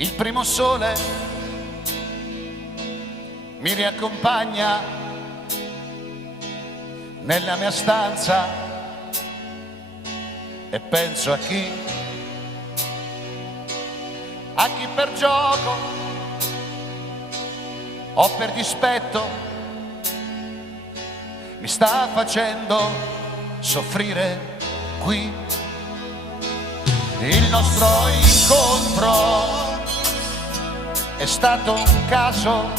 Il primo sole mi riaccompagna nella mia stanza e penso a chi per gioco o per dispetto mi sta facendo soffrire qui. Il nostro incontro è stato un caso,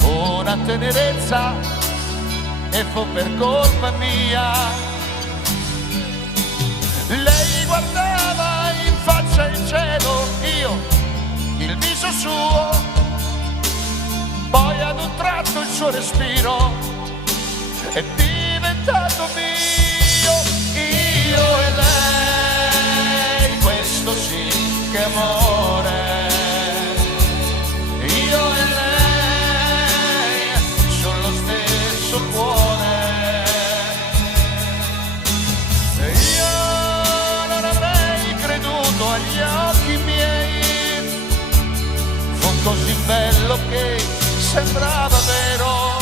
una tenerezza e fu per colpa mia. Lei guardava in faccia il cielo, io il viso suo, poi ad un tratto il suo respiro è diventato mio. Io e lei, questo sì che amore. Io e lei sullo stesso cuore. Io non avrei creduto agli occhi miei, fu così bello che sembrava vero.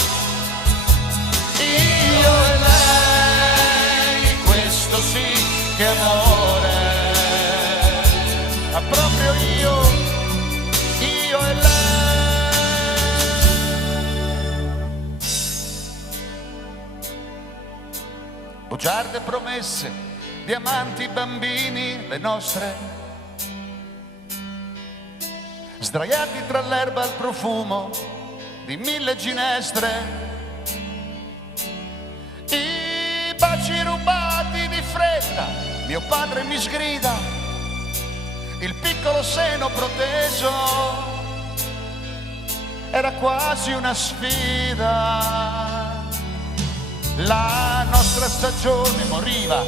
Io e lei, questo sì che amore. Ma proprio io e lei. Bugiarde promesse, diamanti bambini, le nostre. Sdraiati tra l'erba al profumo di 1000 ginestre. I baci rubati di fretta, mio padre mi sgrida, il piccolo seno proteso era quasi una sfida. La nostra stagione moriva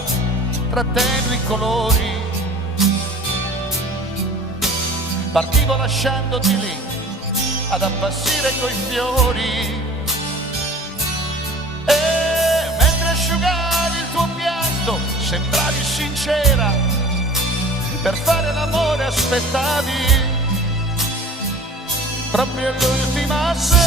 tra tenui colori. Partivo lasciandoti lì ad appassire coi fiori. E mentre asciugavi il tuo pianto sembravi sincera. Per fare l'amore aspettavi proprio l'ultima sera.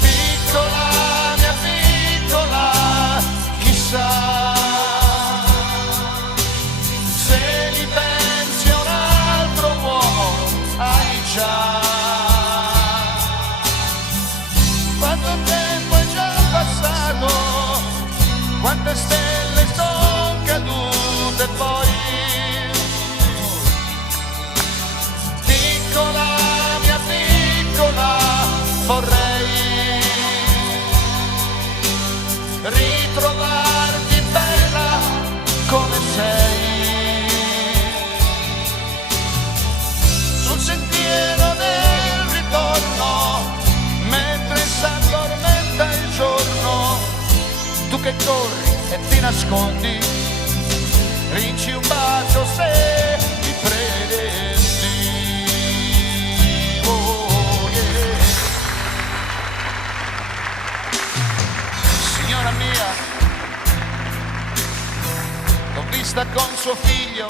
Piccola, mia piccola, chissà se li pensi a un altro uomo, hai già. Quanto tempo è già passato, quante stelle sono cadute poi. Piccola, mia piccola, vorrei ritrovarti bella come sei. Sul sentiero del ritorno, mentre s'addormenta il giorno, tu che corri e ti nascondi, vinci un bacio se ti prendi. Oh, yeah. Signora mia, l'ho vista con suo figlio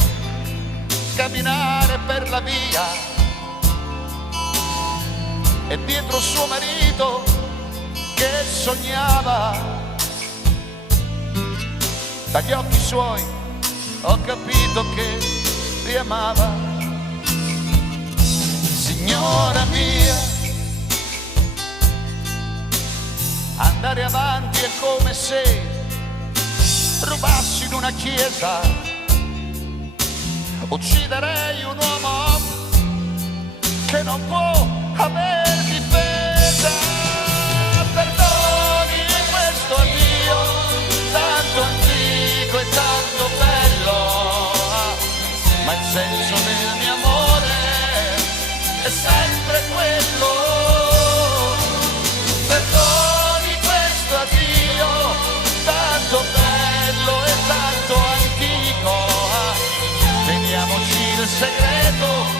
camminare per la via e dietro suo marito che sognava. Dagli occhi suoi ho capito che ti amava. Signora mia, andare avanti è come se rubassi in una chiesa. Ucciderei un uomo che non può aver difesa. Perdoni questo addio tanto antico e tanto bello, ma il senso del mio amore è sempre quello. Perdoni questo addio tanto bello e tanto antico, teniamoci il segreto